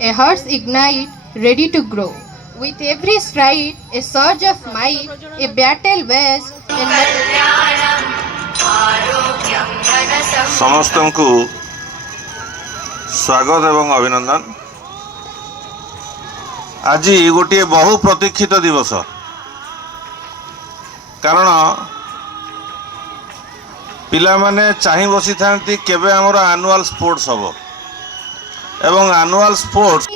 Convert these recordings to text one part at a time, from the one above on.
a heart's ignite, ready to grow. With every stride, a surge of might, a battle west, ସମସ୍ତଙ୍କୁ ସ୍ୱାଗତ ଏବଂ ଅଭିନନ୍ଦନ। ଆଜି ଗୋଟିଏ ବହୁ ପ୍ରତୀକ୍ଷିତ ଦିବସ, କାରଣ ପିଲାମାନେ ଚାହିଁ ବସିଥାନ୍ତି କେବେ ଆମର ଆନୁଆଲ୍ ସ୍ପୋର୍ଟସ୍ ହେବ ଏବଂ ଆନୁଆଲ୍ ସ୍ପୋର୍ଟସ୍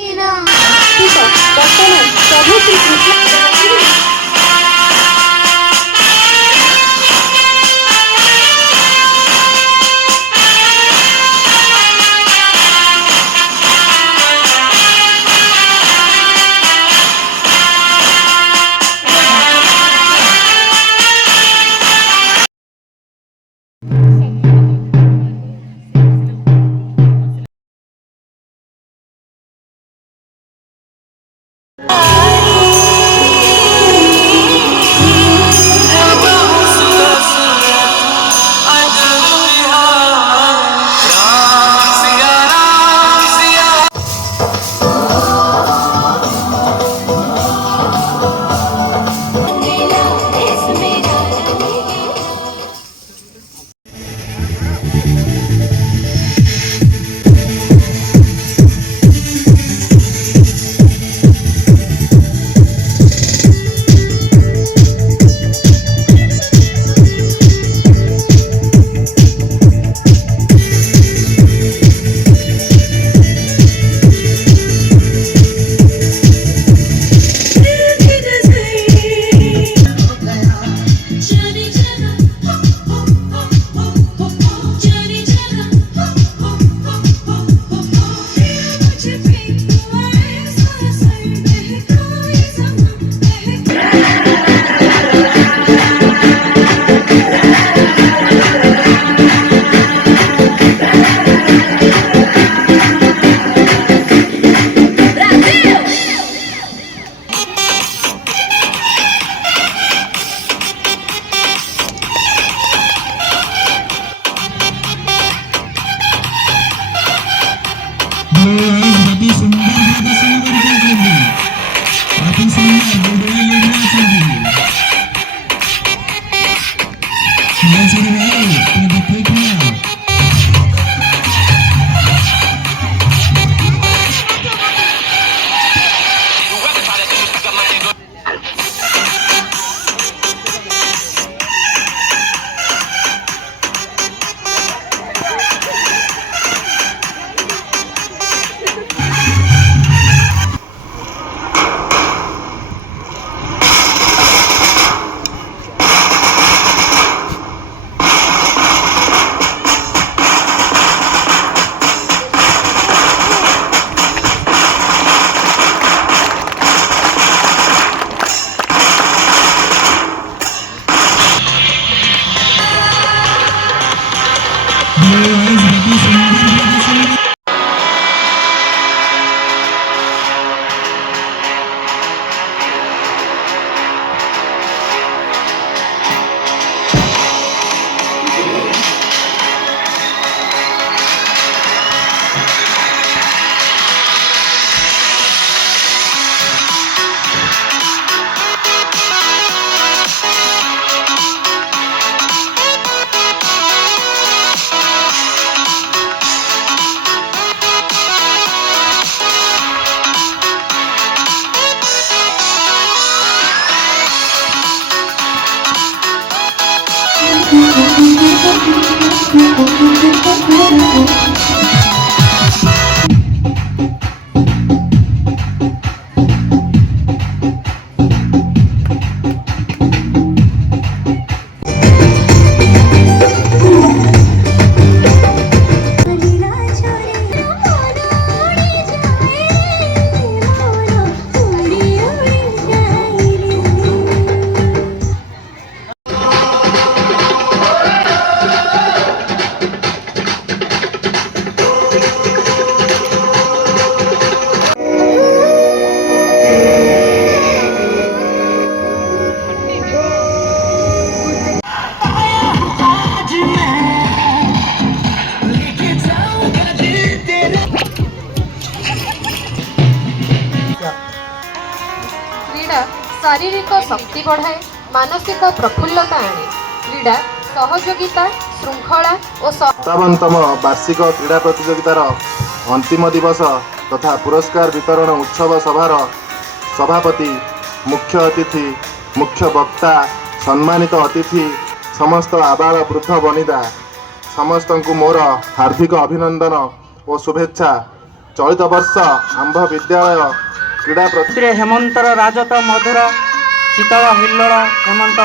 କ୍ରୀଡ଼ା ଶାରୀରିକ ଶକ୍ତି ବଢ଼ାଏ, ମାନସିକ ପ୍ରଫୁଲ୍ଲତା ଆଣେ। କ୍ରୀଡ଼ା ସହଯୋଗିତା, ଶୃଙ୍ଖଳା ଓ 57ତମ ବାର୍ଷିକ କ୍ରୀଡ଼ା ପ୍ରତିଯୋଗିତାର ଅନ୍ତିମ ଦିବସ ତଥା ପୁରସ୍କାର ବିତରଣ ଉତ୍ସବ ସଭାର ସଭାପତି, ମୁଖ୍ୟ ଅତିଥି, ମୁଖ୍ୟ ବକ୍ତା, ସମ୍ମାନିତ ଅତିଥି, ସମସ୍ତ ଆବାଳ ବୃଦ୍ଧ ବନିତା ସମସ୍ତଙ୍କୁ ମୋର ହାର୍ଦ୍ଦିକ ଅଭିନନ୍ଦନ ଓ ଶୁଭେଚ୍ଛା। ଚଳିତ ବର୍ଷ ଆମ୍ଭ ବିଦ୍ୟାଳୟ କ୍ରୀଡ଼ା ରେ ହେମନ୍ତର ରାଜତ ମଧୁର ଶୀତଳ ହିଲ୍ଲୋଳ ହେମନ୍ତ।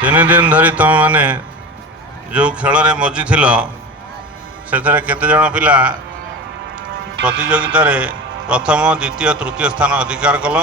ତିନି ଦିନ ଧରି ତୁମେମାନେ ଯେଉଁ ଖେଳରେ ମଜିଥିଲ ସେଥିରେ କେତେଜଣ ପିଲା ପ୍ରତିଯୋଗିତାରେ ପ୍ରଥମ, ଦ୍ୱିତୀୟ, ତୃତୀୟ ସ୍ଥାନ ଅଧିକାର କଲ?